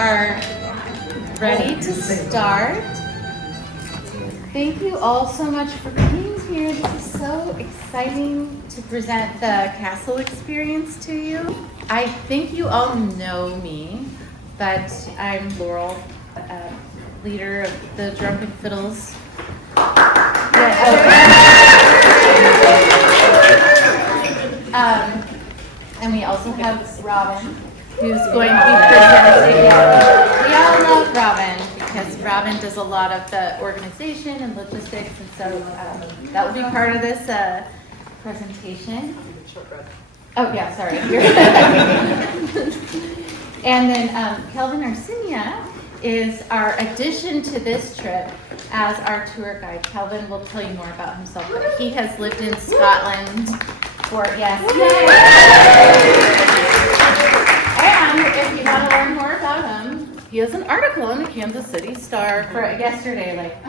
are ready to start. Thank you all so much for being here. This is so exciting to present the castle experience to you. I think you all know me, but I'm Laurel, leader of the Drunken Fiddles. And we also have Robin, who's going to be presenting. We all love Robin because Robin does a lot of the organization and logistics, and so that will be part of this presentation. Oh yeah, sorry. And then Kelvin Arsinia is our addition to this trip as our tour guide. Kelvin will tell you more about himself, but he has lived in Scotland for, yes. And if you want to learn more about him, he has an article in the Kansas City Star for yesterday, like,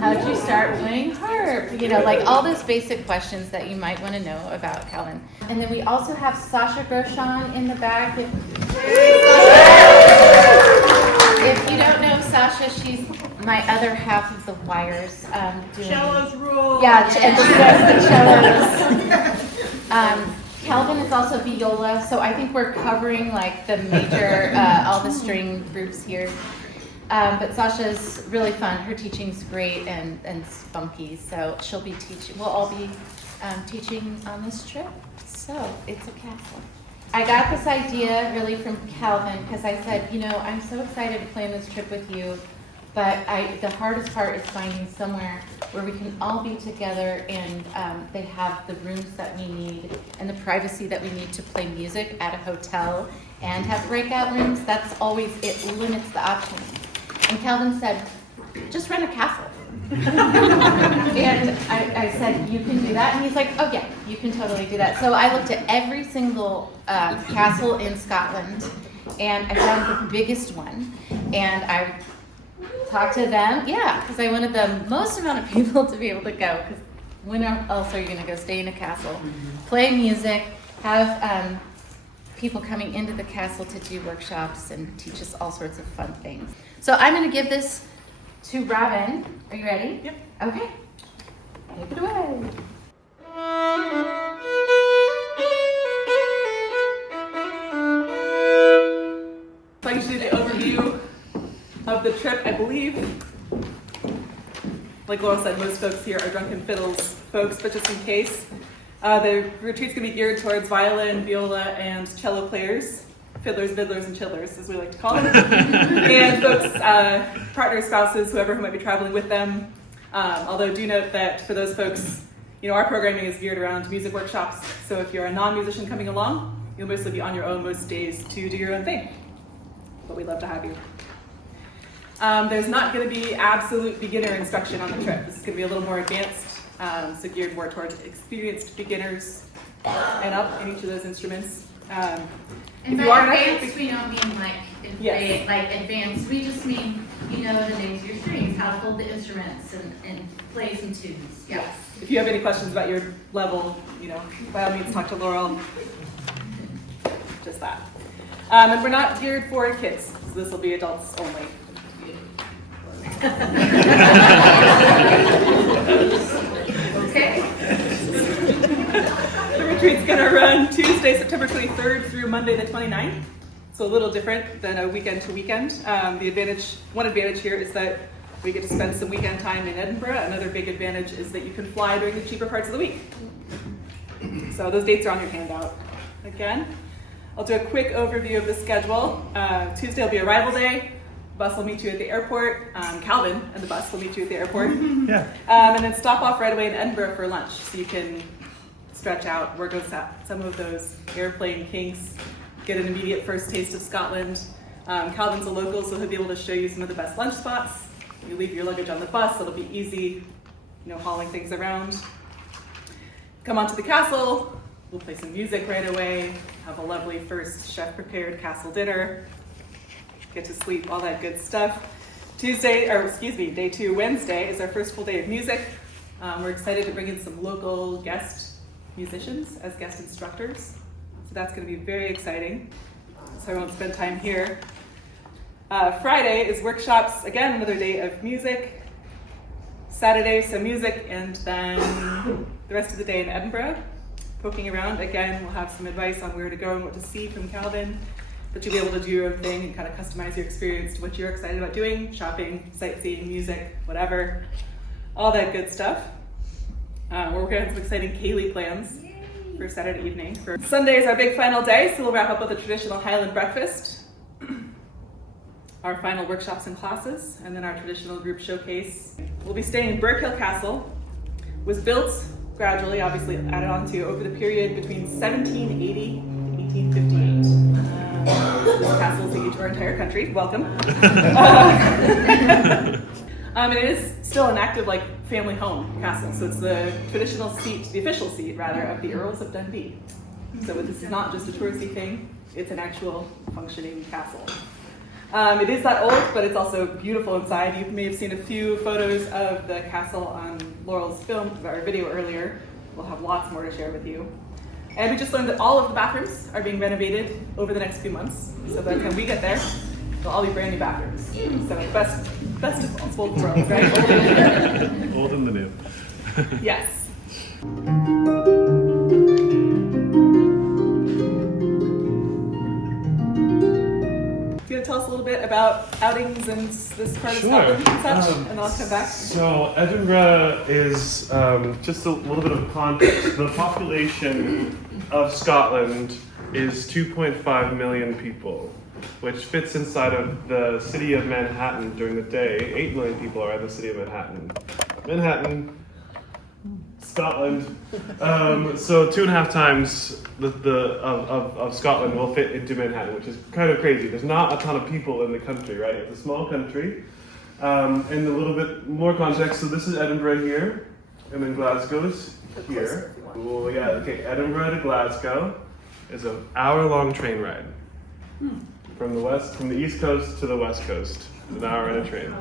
how'd you start playing harp? You know, like all those basic questions that you might want to know about Calvin. And then we also have Sasha Groshon in the back. If you don't know Sasha, she's my other half of the wires. Doing cellos rule. Yeah, and she does the cellos. Calvin is also viola, so I think we're covering like the major, all the string groups here. But Sasha's really fun. Her teaching's great and spunky, so she'll be teaching. We'll all be teaching on this trip. So it's a castle. I got this idea really from Calvin because I said, you know, I'm so excited to plan this trip with you, but the hardest part is finding somewhere where we can all be together and they have the rooms that we need and the privacy that we need to play music at a hotel and have breakout rooms. That's always, it limits the options. And Calvin said, just rent a castle. And I said, you can do that? And he's like, oh yeah, you can totally do that. So I looked at every single castle in Scotland and I found the biggest one. And I talked to them, because I wanted the most amount of people to be able to go. Because when else are you going to go stay in a castle, play music, have people coming into the castle to do workshops and teach us all sorts of fun things. So I'm going to give this to Robin. Are you ready? Yep. Okay. Take it away. So I can do the overview of the trip, I believe. Like Laurel said, most folks here are Drunken Fiddles folks, but just in case, the retreat's going to be geared towards violin, viola, and cello players. Fiddlers, fiddlers, and chillers, as we like to call them. And folks, partners, spouses, whoever who might be traveling with them. Although do note that for those folks, you know, our programming is geared around music workshops. So if you're a non-musician coming along, you'll mostly be on your own most days to do your own thing. But we'd love to have you. There's not going to be absolute beginner instruction on the trip. This is going to be a little more advanced, so geared more towards experienced beginners and up in each of those instruments. And by advanced, we don't mean like advanced. We just mean, you know, the names of your strings, how to hold the instruments and play some tunes. Yes. If you have any questions about your level, you know, by all means talk to Laurel. Just that. And we're not geared for kids, so this will be adults only. Okay. The retreat's going to run Tuesday, September 23rd through Monday, the 29th. So a little different than a weekend to weekend. One advantage here is that we get to spend some weekend time in Edinburgh. Another big advantage is that you can fly during the cheaper parts of the week. So those dates are on your handout. Again, I'll do a quick overview of the schedule. Tuesday will be arrival day. The bus will meet you at the airport. Calvin and the bus will meet you at the airport. Yeah. And then stop off right away in Edinburgh for lunch so you can stretch out, work on some of those airplane kinks, get an immediate first taste of Scotland. Calvin's a local, so he'll be able to show you some of the best lunch spots. You leave your luggage on the bus, it'll be easy, you know, hauling things around. Come onto the castle, we'll play some music right away, have a lovely first chef-prepared castle dinner, get to sleep, all that good stuff. Day 2, Wednesday, is our first full day of music. We're excited to bring in some local guest musicians as guest instructors. So that's going to be very exciting. So I won't spend time here Friday is workshops, again, another day of music. Saturday, some music, and then the rest of the day in Edinburgh, poking around. Again, we'll have some advice on where to go and what to see from Calvin, but you'll be able to do your own thing and kind of customize your experience to what you're excited about doing, shopping, sightseeing, music, whatever, all that good stuff. We're working on some exciting Kaylee plans for Saturday evening. For Sunday is our big final day, so we'll wrap up with a traditional Highland breakfast, our final workshops and classes, and then our traditional group showcase. We'll be staying in Birkhill Castle. Was built gradually, obviously added on to, over the period between 1780 and 1858. This castle is to our entire country. Welcome. It is still an active family home castle, so it's the traditional seat, the official seat rather, of the Earls of Dundee. So this is not just a touristy thing, it's an actual functioning castle. It is that old, but it's also beautiful inside. You may have seen a few photos of the castle on Laurel's film or video earlier. We'll have lots more to share with you. And we just learned that all of the bathrooms are being renovated over the next few months. So by the time we get there, they'll all be brand new bathrooms. So best of both worlds, right? Old and new. Old and the new. Yes. Do you want to tell us a little bit about outings and this part of Scotland and such, and then I'll come back? So Edinburgh is just a little bit of context. The population of Scotland is 2.5 million people, which fits inside of the city of Manhattan during the day. 8 million people are in the city of Manhattan. Manhattan, Scotland. So 2.5 times of Scotland will fit into Manhattan, which is kind of crazy. There's not a ton of people in the country, right? It's a small country. And a little bit more context. So this is Edinburgh here, and then Glasgow's here. Oh yeah, okay. Edinburgh to Glasgow is an hour-long train ride. From the east coast to the west coast, an hour in a train.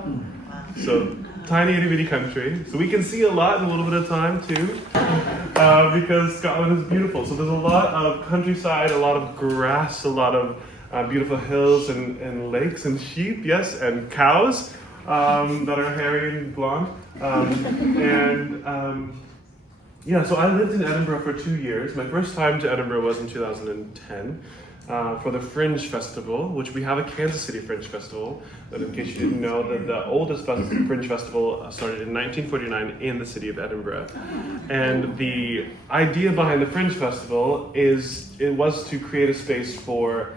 So tiny itty bitty country. So we can see a lot in a little bit of time too, because Scotland is beautiful. So there's a lot of countryside, a lot of grass, a lot of beautiful hills and lakes and sheep, yes, and cows that are hairy and blonde. Yeah, so I lived in Edinburgh for 2 years. My first time to Edinburgh was in 2010. For the Fringe Festival, which we have a Kansas City Fringe Festival, but in case you didn't know, the oldest Fringe Festival started in 1949 in the city of Edinburgh. And the idea behind the Fringe Festival was to create a space for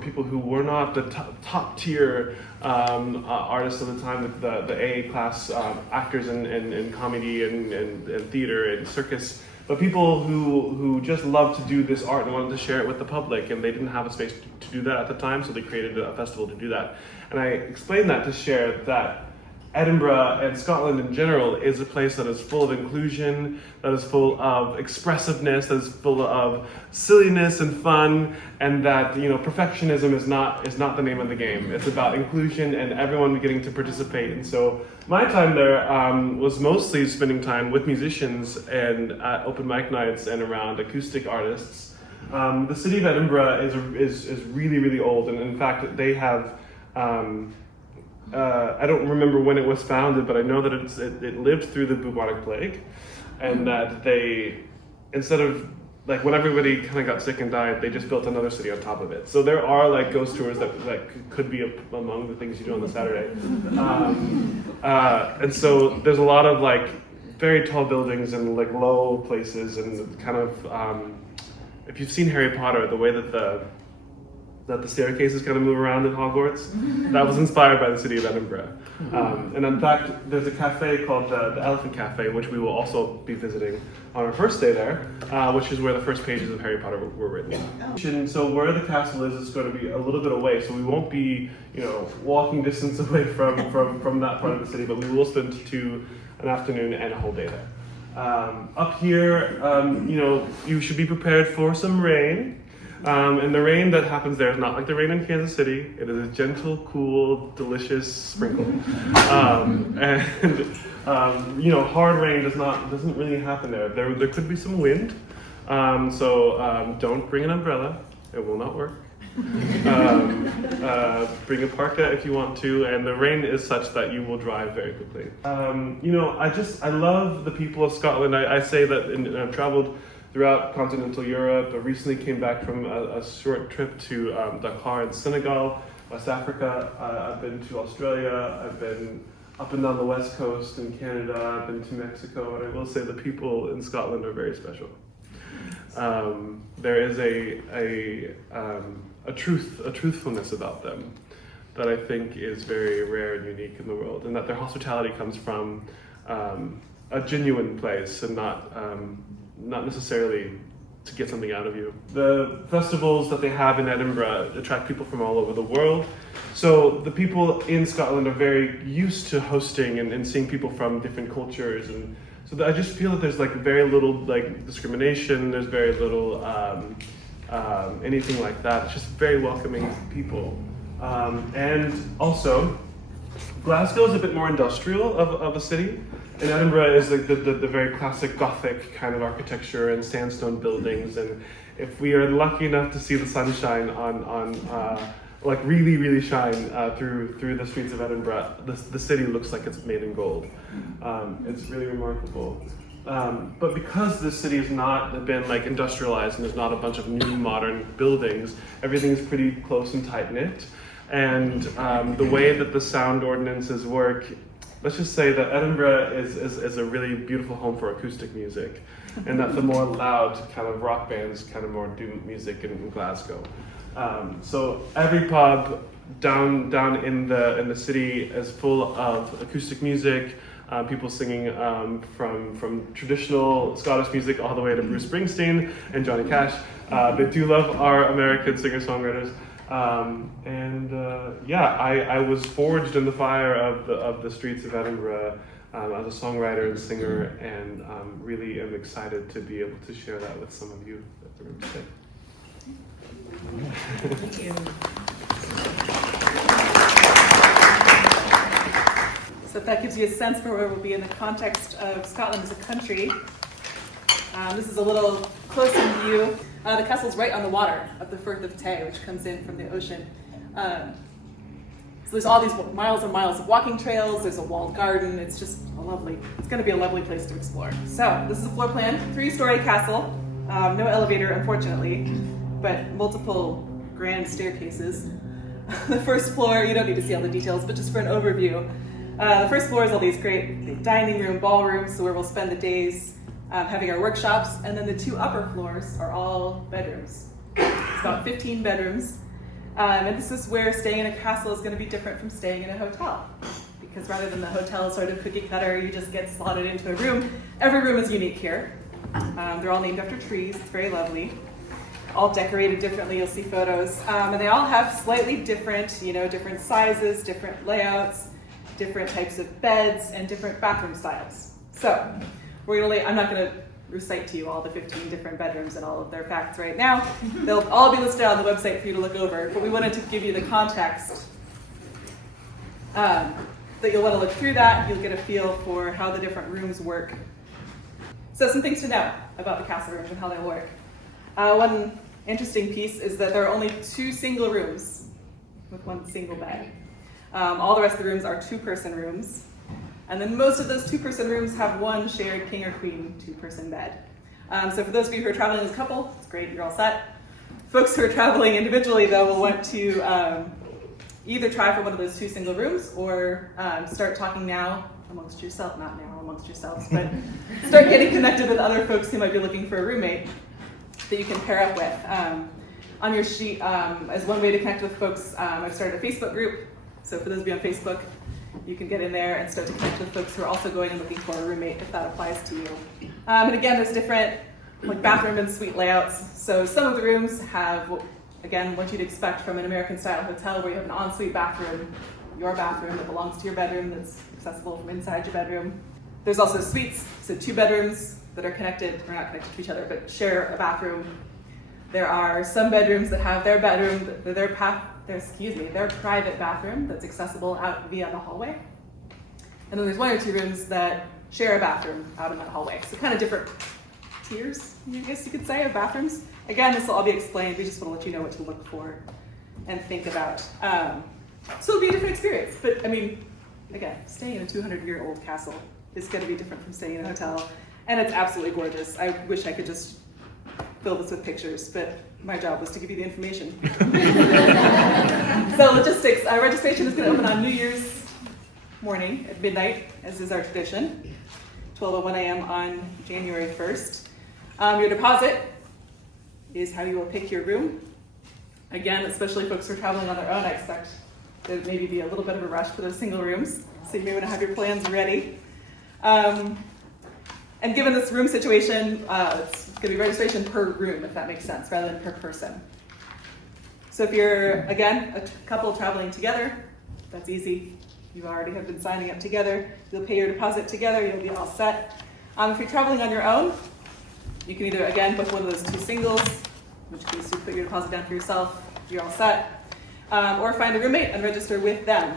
people who were not the top tier artists of the time, the A class actors in comedy and theater and circus, but people who just loved to do this art and wanted to share it with the public, and they didn't have a space to do that at the time, so they created a festival to do that. And I explained that to share that Edinburgh and Scotland in general is a place that is full of inclusion, that is full of expressiveness, that is full of silliness and fun, and that perfectionism is not the name of the game. It's about inclusion and everyone getting to participate. And so my time there was mostly spending time with musicians and at open mic nights and around acoustic artists. The city of Edinburgh is really, really old, and in fact they have. I don't remember when it was founded, but I know that it lived through the bubonic plague, and that they, instead of when everybody kind of got sick and died, they just built another city on top of it. So there are ghost tours that could be among the things you do on the Saturday, and so there's a lot of very tall buildings and low places, and kind of if you've seen Harry Potter, the way that the staircases kind of move around in Hogwarts, that was inspired by the city of Edinburgh. And in fact, there's a cafe called the Elephant Cafe, which we will also be visiting on our first day there, which is where the first pages of Harry Potter were written. So where the castle is going to be a little bit away, so we won't be, walking distance away from that part of the city, but we will spend an afternoon and a whole day there. Up here, you should be prepared for some rain. And the rain that happens there is not like the rain in Kansas City. It is a gentle, cool, delicious sprinkle. Hard rain doesn't really happen there. There could be some wind, so don't bring an umbrella. It will not work. Bring a parka if you want to, and the rain is such that you will drive very quickly. I love the people of Scotland. I say that I've traveled throughout continental Europe. I recently came back from a short trip to Dakar in Senegal, West Africa. I've been to Australia. I've been up and down the west coast in Canada. I've been to Mexico, and I will say the people in Scotland are very special. There is a truthfulness about them that I think is very rare and unique in the world, and that their hospitality comes from a genuine place and not necessarily to get something out of you. The festivals that they have in Edinburgh attract people from all over the world. So the people in Scotland are very used to hosting and seeing people from different cultures, and so I just feel that there's like very little like discrimination. There's very little anything like that. It's just very welcoming people. And also, Glasgow is a bit more industrial of a city. And Edinburgh is like the very classic Gothic kind of architecture and sandstone buildings. And if we are lucky enough to see the sunshine like really shine through the streets of Edinburgh, the city looks like it's made in gold. It's really remarkable. But because this city has not been like industrialized and there's not a bunch of new modern buildings, everything is pretty close and tight knit. And the way that the sound ordinances work, let's just say that Edinburgh is a really beautiful home for acoustic music, and that the more loud kind of rock bands kind of more do music in Glasgow. So every pub down in the city is full of acoustic music, people singing from traditional Scottish music all the way to Bruce Springsteen and Johnny Cash. They do love our American singer-songwriters. I was forged in the fire of the streets of Edinburgh as a songwriter and singer, and really am excited to be able to share that with some of you at the room today. Thank you. So if that gives you a sense for where we'll be in the context of Scotland as a country, this is a little closer view. The castle's right on the water of the Firth of Tay, which comes in from the ocean. So there's all these miles and miles of walking trails. There's a walled garden. It's just it's going to be a lovely place to explore. So this is a floor plan, 3-story castle. No elevator, unfortunately, but multiple grand staircases. The first floor, you don't need to see all the details, but just for an overview. The first floor is all these great dining room, ballrooms, so where we'll spend the days having our workshops, and then the 2 upper floors are all bedrooms. It's about 15 bedrooms, and this is where staying in a castle is going to be different from staying in a hotel, because rather than the hotel sort of cookie cutter, you just get slotted into a room. Every room is unique here. They're all named after trees. It's very lovely. All decorated differently. You'll see photos, and they all have slightly different sizes, different layouts, different types of beds, and different bathroom styles. So I'm not going to recite to you all the 15 different bedrooms and all of their facts right now. They'll all be listed on the website for you to look over, but we wanted to give you the context that you'll want to look through that. You'll get a feel for how the different rooms work. So some things to know about the castle rooms and how they work. One interesting piece is that there are only 2 single rooms with 1 single bed. All the rest of the rooms are 2-person rooms. And then most of those 2-person rooms have 1 shared king or queen 2-person bed. So for those of you who are traveling as a couple, it's great, you're all set. Folks who are traveling individually, though, will want to either try for one of those 2 single rooms or start talking now amongst yourself, not now amongst yourselves, but start getting connected with other folks who might be looking for a roommate that you can pair up with. On your sheet, as one way to connect with folks, I've started a Facebook group. So for those of you on Facebook, you can get in there and start to connect with folks who are also going and looking for a roommate if that applies to you. And again, there's different bathroom and suite layouts. So some of the rooms have, again, what you'd expect from an American-style hotel where you have an ensuite bathroom, your bathroom that belongs to your bedroom that's accessible from inside your bedroom. There's also suites, so 2 bedrooms that are connected, or not connected to each other, but share a bathroom. There are some bedrooms that have their private bathroom that's accessible out via the hallway. And then there's 1 or 2 rooms that share a bathroom out in that hallway. So kind of different tiers, I guess you could say, of bathrooms. Again, this will all be explained. We just want to let you know what to look for and think about. So it'll be a different experience. But I mean, again, staying in a 200-year-old castle is going to be different from staying in a hotel. And it's absolutely gorgeous. I wish I could just fill this with pictures, but my job was to give you the information. So logistics, our registration is going to open on New Year's morning at midnight, as is our tradition, 12:01 a.m. on January 1st. Your deposit is how you will pick your room. Again, especially folks who are traveling on their own, I expect there would maybe be a little bit of a rush for those single rooms, so you may want to have your plans ready. And given this room situation, it's going to be registration per room, if that makes sense, rather than per person. So if you're, again, a couple traveling together, that's easy. You already have been signing up together. You'll pay your deposit together. You'll be all set. If you're traveling on your own, you can either, again, book one of those 2 singles, which means you put your deposit down for yourself. You're all set. Or find a roommate and register with them.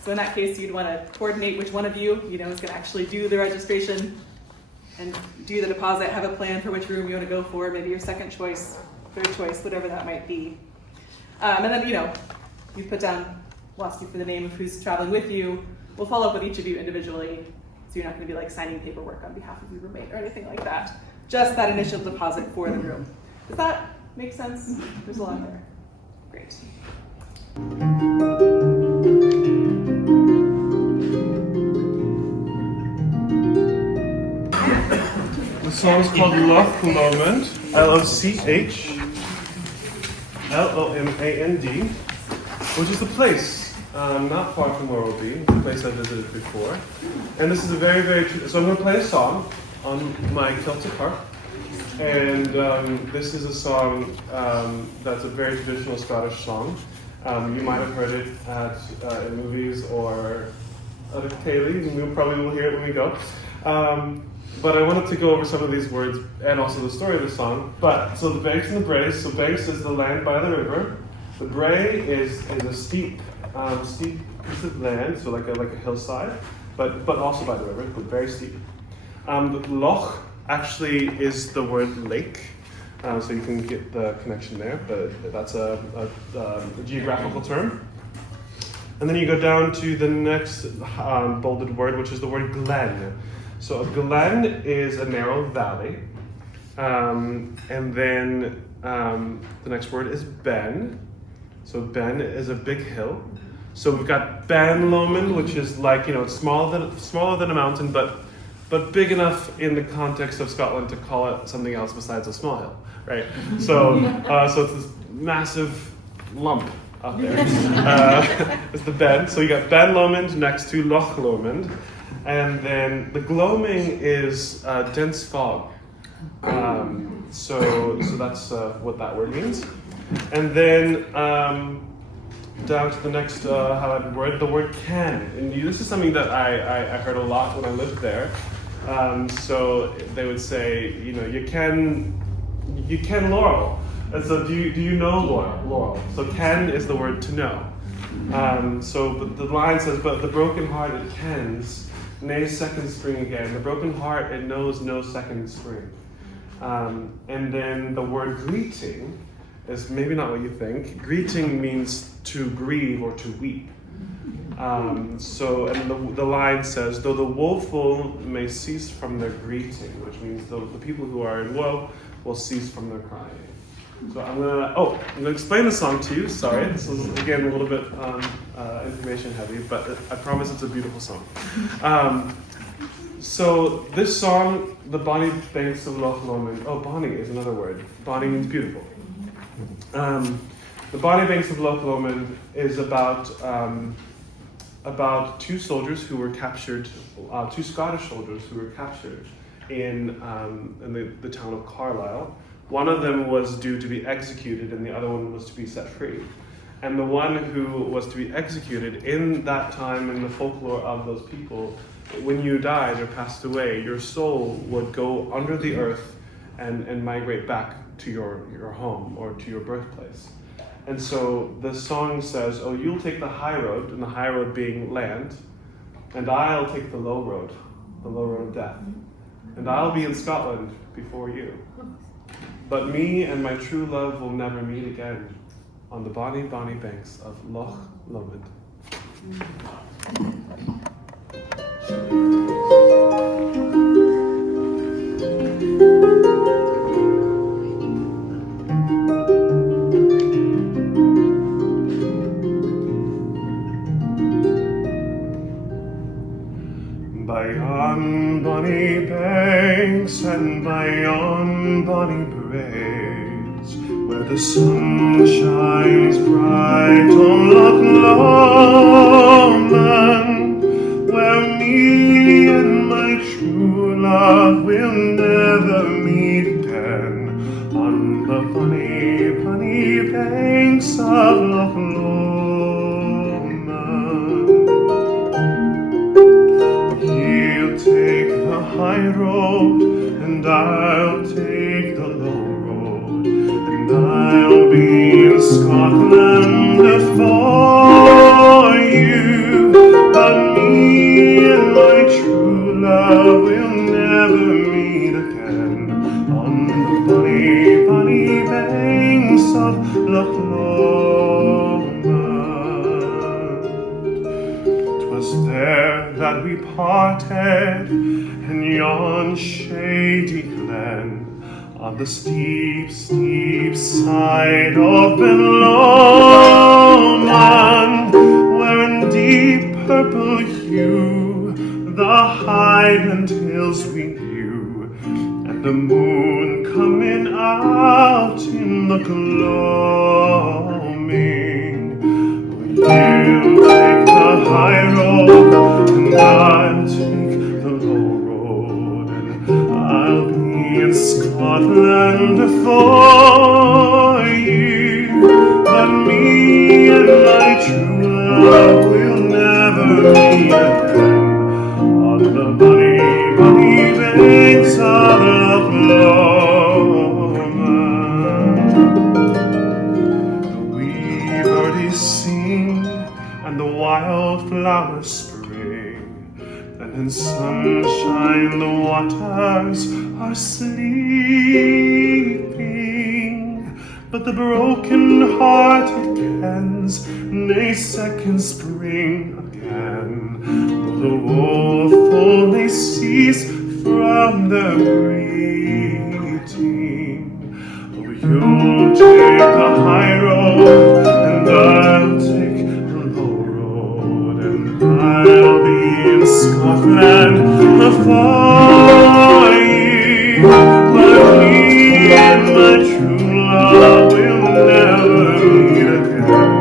So in that case, you'd want to coordinate which one of you, is going to actually do the registration and do the deposit, have a plan for which room you want to go for, maybe your second choice, third choice, whatever that might be. And then, you put down, we'll ask you for the name of who's traveling with you. We'll follow up with each of you individually, so you're not going to be like signing paperwork on behalf of your roommate or anything like that. Just that initial deposit for the room. Does that make sense? There's a lot there. Great. The song is called Loch Lomond, Lochlomand, which is a place not far from where we'll be, a place I visited before. And this is a very, so I'm going to play a song on my Celtic harp. And this is a song that's a very traditional Scottish song. You might have heard it in movies or at a Kaylee. You probably will hear it when we go. But I wanted to go over some of these words and also the story of the song. So the banks and the braes. So banks is the land by the river. The brae is a steep piece of land, so like a hillside, but also by the river, but very steep. The loch actually is the word lake, so you can get the connection there, but that's a geographical term. And then you go down to the next bolded word, which is the word glen. So a glen is a narrow valley. And then the next word is ben. So ben is a big hill. So we've got Ben Lomond, which is like, it's smaller than a mountain, but big enough in the context of Scotland to call it something else besides a small hill, right? So so it's this massive lump up there. It's the Ben. So you got Ben Lomond next to Loch Lomond. And then the gloaming is dense fog. So that's what that word means. And then down to the next highlighted word, the word can. And this is something that I heard a lot when I lived there. So they would say, you can laurel. And so do you know laurel? So can is the word to know. So the line says, but the broken hearted kens, nay second spring again. The broken heart, it knows no second spring. And then the word greeting is maybe not what you think. Greeting means to grieve or to weep. And the line says, though the woeful may cease from their greeting, which means the people who are in woe will cease from their crying. So I'm gonna explain the song to you. Sorry, this is again a little bit information heavy, but I promise it's a beautiful song. So this song, the Bonnie Banks of Loch Lomond. Oh, Bonnie is another word. Bonnie means beautiful. The Bonnie Banks of Loch Lomond is about two soldiers who were captured, two Scottish soldiers who were captured in the town of Carlisle. One of them was due to be executed and the other one was to be set free. And the one who was to be executed, in that time in the folklore of those people, when you died or passed away, your soul would go under the earth and migrate back to your home or to your birthplace. And so the song says, oh, you'll take the high road, and the high road being land, and I'll take the low road of death. And I'll be in Scotland before you. But me and my true love will never meet again. on the bonny, bonny banks of Loch Lomond. By yon bonny banks and by yon bonny braes, where the sun shines bright on Loch Lomond, where me and my true love will never meet again, on the bonny, bonny banks of Loch Lomond. He'll take the high road, and I'll take the low road, and I'll be in Scotland for you. But me and my true love will never meet again, on the bonny, bonny banks of Loch Lomond. 'Twas there that we parted, in yon shady glen, on the steep, steep side of Ben Lomond, where in deep purple hue the Highland hills we knew, and the moon coming out in the gloaming. You take the high road, and I'll take the low road, and I'll be in Scotland for you. But me and my true love will never meet again, on the bonny, bonny banks of Loch Lomond. The wee birdies sing, and the wildflowers spring, and in sunshine the waters are sleeping. But the broken-hearted kens nay second spring again, though the woeful they cease from their greeting. Oh, you'll take the high road, and I'll take the low road, and I'll be in Scotland for you. But me and my true love will never meet again,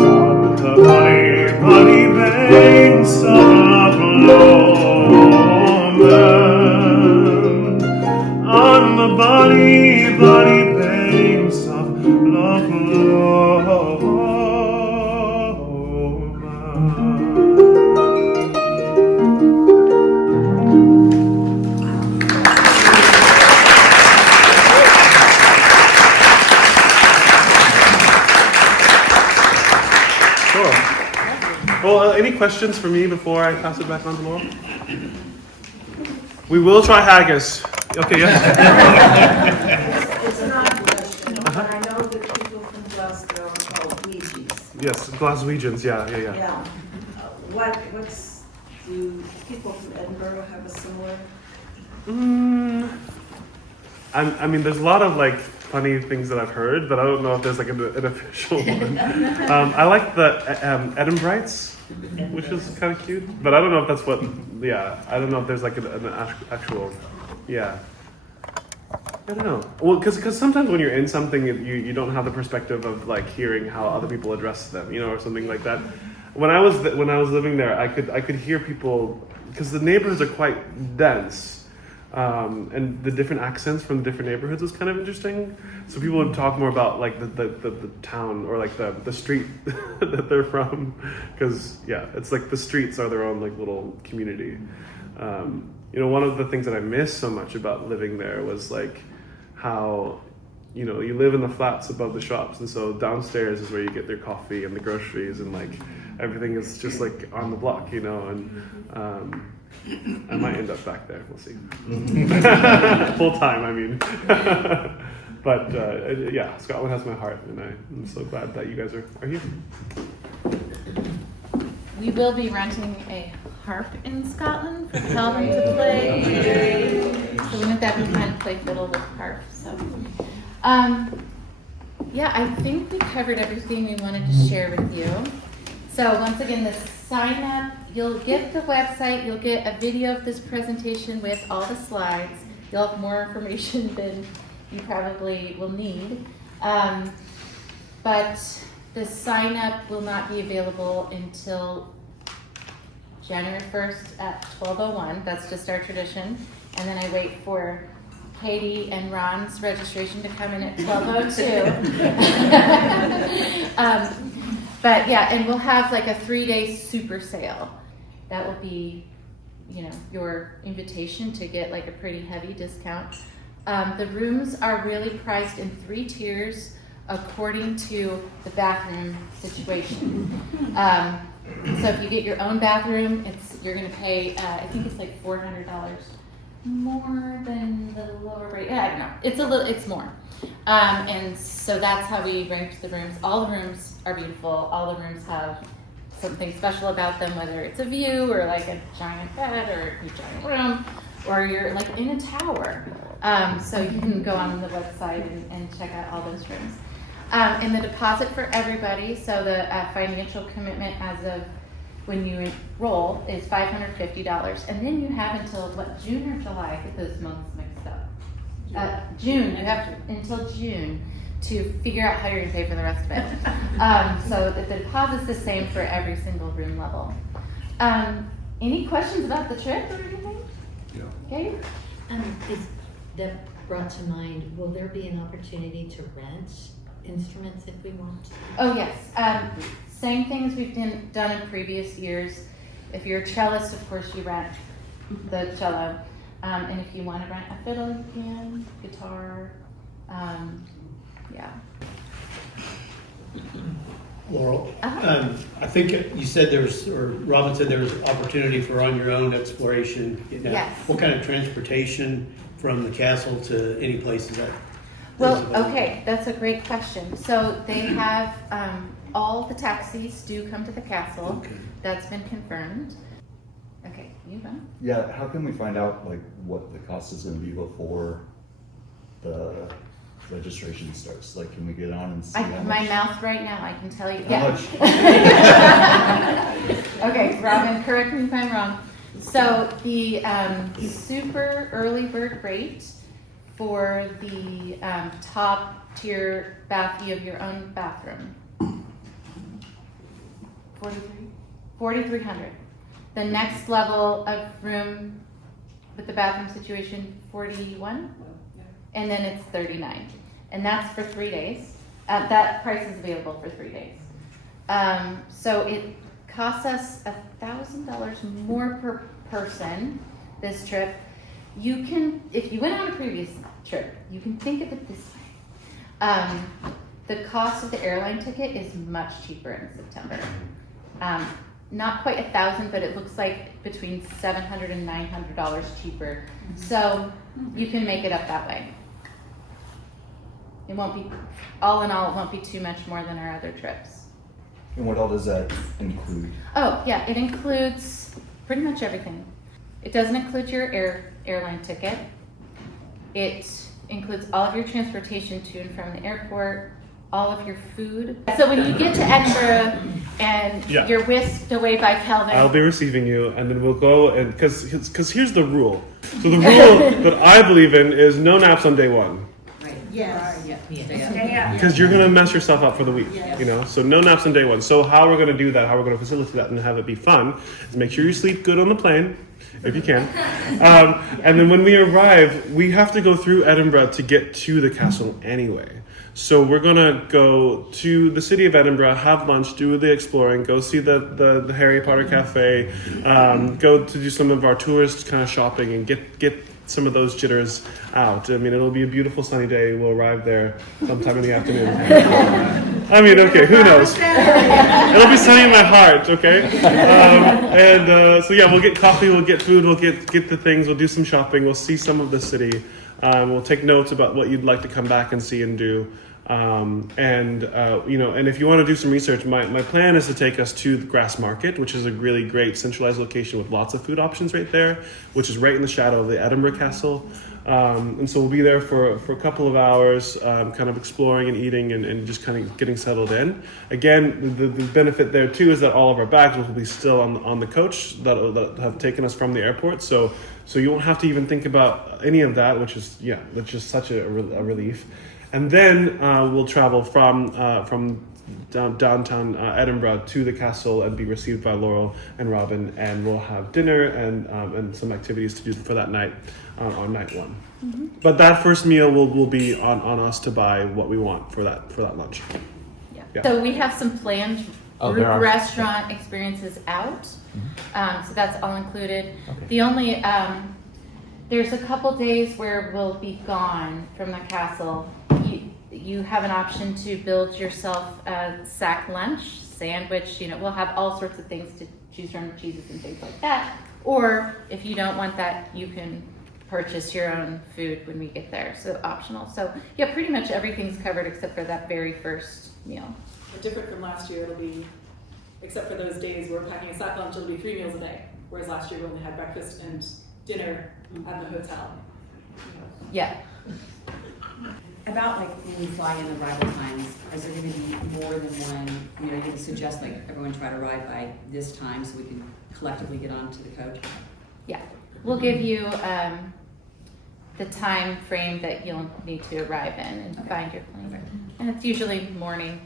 on the bonny, bonny banks of Loch Lomond, on the bonny, bonny banks of Loch Lomond. Cool. Well, any questions for me before I pass it back on to Laurel? We will try haggis. Okay, yes. It's not a question, but I know that people from Glasgow are called Ouija's. Yes, Glaswegians, yeah. Yeah. Do people from Edinburgh have a similar? I mean, there's a lot of like funny things that I've heard, but I don't know if there's like an official one. I like the Edinbrights, which is kind of cute, but I don't know if that's what. Yeah, I don't know if there's like an actual. Yeah. I don't know. Well, because sometimes when you're in something, you don't have the perspective of like hearing how other people address them, or something like that. When I was living there, I could hear people, because the neighborhoods are quite dense, and the different accents from the different neighborhoods was kind of interesting. So people would talk more about like the town, or like the street that they're from, because it's like the streets are their own like little community. One of the things that I missed so much about living there was like how, you live in the flats above the shops, and so downstairs is where you get their coffee and the groceries, and like everything is just like on the block, and I might end up back there, we'll see. Full time, I mean. But yeah, Scotland has my heart, and I'm so glad that you guys are here. We will be renting a harp in Scotland for Calvin to play. So wouldn't that be fun to play fiddle with harp? So, yeah, I think we covered everything we wanted to share with you. So once again, the sign up, you'll get the website, you'll get a video of this presentation with all the slides. You'll have more information than you probably will need. But the sign up will not be available until January 1st at 12:01. That's just our tradition. And then I wait for Katie and Ron's registration to come in at 12:02. But yeah, and we'll have like a 3-day super sale. That will be, your invitation to get like a pretty heavy discount. The rooms are really priced in 3 tiers according to the bathroom situation. So if you get your own bathroom, you're going to pay, I think it's like $400 more than the lower rate. I don't know. It's more. And so that's how we rank the rooms. All the rooms are beautiful. All the rooms have something special about them, whether it's a view or like a giant bed or a giant room, or you're like in a tower. So you can go on the website and check out all those rooms. And the deposit for everybody, so the financial commitment as of when you enroll is $550. And then you have until, June or July? I get those months mixed up. June, you have until June to figure out how you're going to pay for the rest of it. So the deposit's the same for every single room level. Any questions about the trip or anything? Yeah. Okay. That brought to mind, will there be an opportunity to rent instruments if we want to? Oh yes, same things we've done in previous years. If you're a cellist, of course you rent the cello, and if you want to rent a fiddle, you can. Guitar, yeah. Laurel, Uh-huh. I think you said Robin said there was opportunity for on your own exploration. Now, Yes. What kind of transportation from the castle to any places that? Well, is available? okay, that's a great question. So they have, all the taxis do come to the castle. Okay. That's been confirmed. Okay, you go. Yeah, how can we find out like what the cost is going to be before the registration starts? Like, can we get on and see how much? My mouth right now, I can tell you. How much? Okay, Robin, correct me if I'm wrong. So the super early bird rate for the top tier you have your own bathroom. 4,300. The next level of room with the bathroom situation, 41, and then it's 39, and that's for 3 days. That price is available for 3 days. So it costs us $1,000 more per person this trip. You can, if you went on a previous trip, you can think of it this way. The cost of the airline ticket is much cheaper in September. Not quite $1,000, but it looks like between $700 and $900 cheaper. So you can make it up that way. It won't be, all in all, it won't be too much more than our other trips. And what all does that include? Oh, yeah, it includes pretty much everything. It doesn't include your airline ticket. It includes all of your transportation to and from the airport, all of your food. So when you get to Edinburgh and Yeah. you're whisked away by Kelvin. I'll be receiving you, and then we'll go, and because here's the rule. So the rule that I believe in is no naps on day one, Yes. because you're gonna mess yourself up for the week, So no naps on day one. So how we're gonna do that, how we're gonna facilitate that, and have it be fun, is make sure you sleep good on the plane, if you can. And then when we arrive, we have to go through Edinburgh to get to the castle anyway. So we're gonna go to the city of Edinburgh, have lunch, do the exploring, go see the Harry Potter cafe, go to do some of our tourist kind of shopping and get some of those jitters out. I mean, it'll be a beautiful sunny day. We'll arrive there sometime in the afternoon. I mean, okay, who knows? It'll be sunny in my heart, okay? So yeah, we'll get coffee, we'll get food, we'll get the things, we'll do some shopping, we'll see some of the city. We'll take notes about what you'd like to come back and see and do. And if you want to do some research, my plan is to take us to the Grass Market, which is a really great centralized location with lots of food options right there, which is right in the shadow of the Edinburgh Castle. And so we'll be there for a couple of hours, kind of exploring and eating and just kind of getting settled in. Again, the benefit there too is that all of our bags will be still on the coach that have taken us from the airport. So you won't have to even think about any of that, which is such a relief. And then we'll travel from downtown Edinburgh to the castle and be received by Laurel and Robin, and we'll have dinner and some activities to do for that night on night one. Mm-hmm. But that first meal will be on us to buy what we want for that lunch. Yeah. So we have some planned group restaurant experiences out. Mm-hmm. So that's all included. Okay. The only there's a couple days where we'll be gone from the castle. You have an option to build yourself a sack lunch, sandwich, we'll have all sorts of things to choose from, cheeses and things like that. Or if you don't want that, you can purchase your own food when we get there, so optional. So yeah, pretty much everything's covered except for that very first meal. But different from last year, it'll be, except for those days we're packing a sack lunch, it'll be 3 meals a day. Whereas last year we only had breakfast and dinner at the hotel. Yeah. About when we fly in arrival times, is there going to be more than one? Are you going to suggest everyone try to arrive by this time so we can collectively get onto the coach? Yeah, we'll give you the time frame that you'll need to arrive in and find your plane. Okay. And it's usually morning.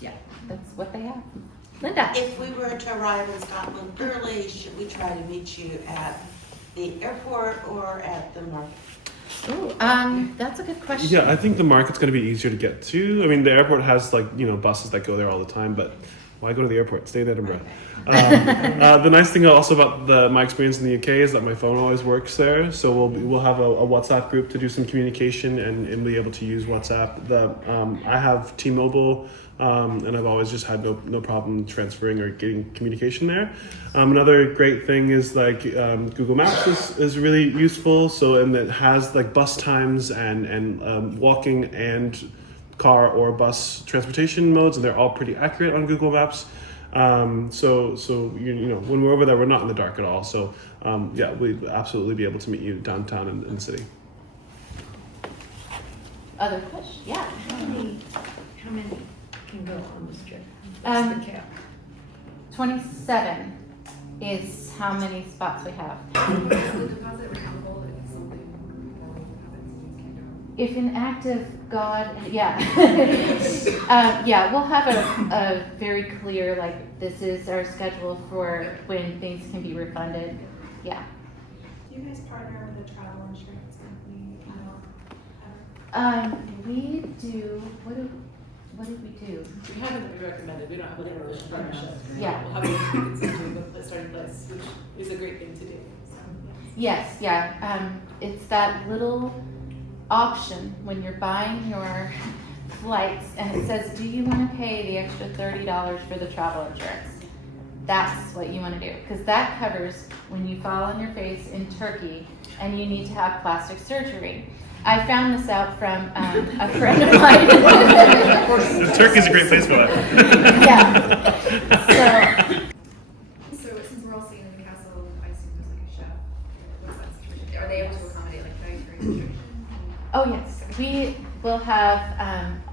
Yeah. That's what they have. Linda? If we were to arrive in Scotland early, should we try to meet you at the airport or at the market? Ooh, that's a good question. Yeah, I think the market's going to be easier to get to. I mean, the airport has buses that go there all the time, but why go to the airport? Stay in Edinburgh. The nice thing also about my experience in the UK is that my phone always works there, so we'll have a WhatsApp group to do some communication and be able to use WhatsApp. I have T-Mobile, and I've always just had no problem transferring or getting communication there. Another great thing is Google Maps is really useful. And it has bus times and walking and car or bus transportation modes, and they're all pretty accurate on Google Maps. When we're over there, we're not in the dark at all. So we'd absolutely be able to meet you downtown in the city. Other questions? Yeah. How many can go on this trip? What's the cap? 27 is how many spots we have. If an act of God, we'll have a very clear, this is our schedule for when things can be refunded. Yeah. Do you guys partner with a travel insurance company? We do, what did we do? We haven't that we recommended. We don't have an official partnership. Yeah. We'll have a consider the starting place, which is a great thing to do. So, Yes, yeah. It's that little option when you're buying your flights and it says, do you want to pay the extra $30 for the travel insurance? That's what you want to do, because that covers when you fall on your face in Turkey and you need to have plastic surgery. I found this out from a friend of mine. Turkey's a great place for that. Yeah. So since we're all staying in the castle, I assume there's a chef. What's that situation? Are they able to accommodate dietary restrictions? Oh yes, we will have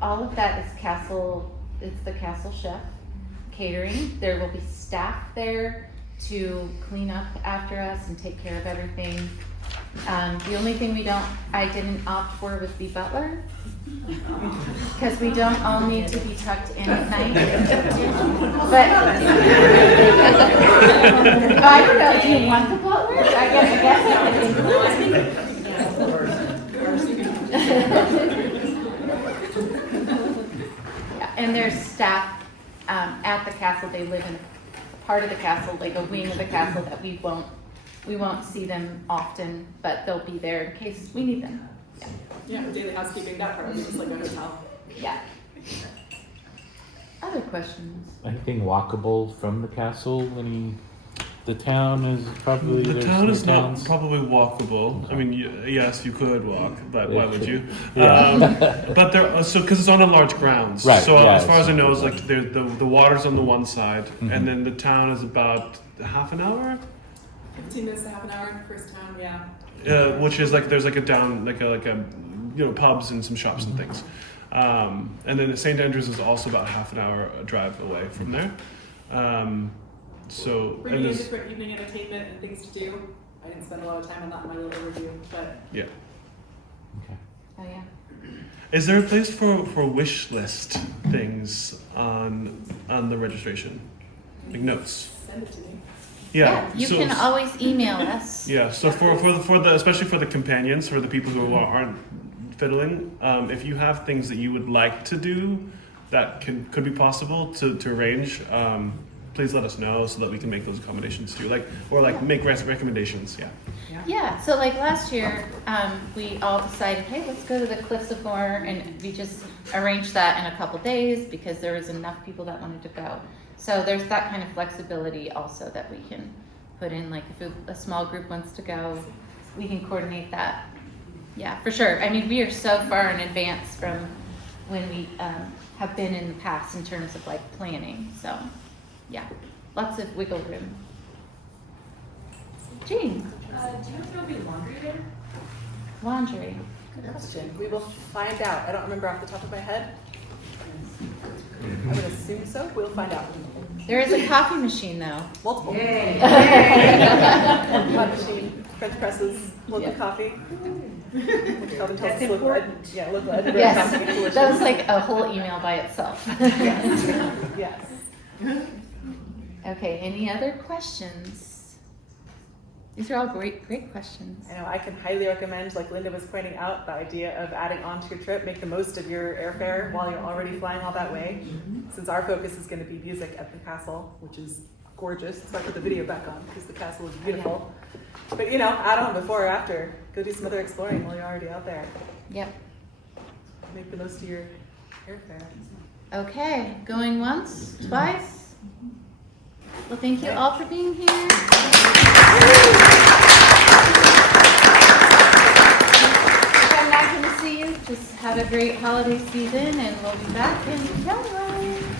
all of that is castle. It's the castle chef catering. There will be staff there to clean up after us and take care of everything. The only thing I didn't opt for was the butler, because we don't all need to be tucked in at night. But I don't know. Do you want the butler? I guess Yeah, and there's staff at the castle. They live in a part of the castle, like a wing of the castle that we won't see them often, but they'll be there in case we need them. Yeah, daily housekeeping, that part of it is like a hotel. Yeah. Other questions? Anything walkable from the castle? The town is probably The there's town is no not towns. probably walkable. I mean, yes, you could walk, but why would you? Yeah. But there, so because it's on a large grounds. Right, So yeah, as far as I it's know, not it's like the water's on the one side, Mhm. and then the town is about half an hour, 15 minutes to half an hour, first time, yeah. which is like there's like a down like a pubs and some shops and things, and then St. Andrews is also about half an hour drive away from there. So Bringing in it's- different evening entertainment and things to do. I didn't spend a lot of time on that in my little overview, but yeah. Oh, yeah. Is there a place for wish list things on the registration, like notes? send it to me. Yeah, You so- can always email us. Yeah, so for the especially for the companions, for the people who aren't fiddling, if you have things that you would like to do that could be possible to arrange, please let us know so that we can make those accommodations too, make recommendations. Yeah. Yeah, so like last year, we all decided, hey, let's go to the Cliffs of Moher, and we just arranged that in a couple days because there was enough people that wanted to go. So there's that kind of flexibility also that we can put in, like if a small group wants to go, we can coordinate that. Yeah, for sure. I mean, we are so far in advance from when we have been in the past in terms of like planning. So yeah, lots of wiggle room. Jean, Do you know if there'll be laundry there? laundry. Good question. We will find out. I don't remember off the top of my head. I would assume so. We'll find out. There is a coffee machine though. Multiple. Yay. Coffee machine, French presses, local Yeah. coffee. Calvin tells That's us local important. Yeah, local Edinburgh Yes, coffee. Delicious. that was like a whole email by itself. Yes. Okay, any other questions? These are all great questions. I know I can highly recommend, like Linda was pointing out, the idea of adding on to your trip, make the most of your airfare while you're already flying all that way. Since our focus is going to be music at the castle, which is gorgeous. That's why I put the video back on, because the castle is beautiful. But add on before or after. Go do some other exploring while you're already out there. Yep. Make the most of your airfare. Okay, going once, twice. Well, thank you all for being here. If I'm not going to see you, just have a great holiday season, and we'll be back in January.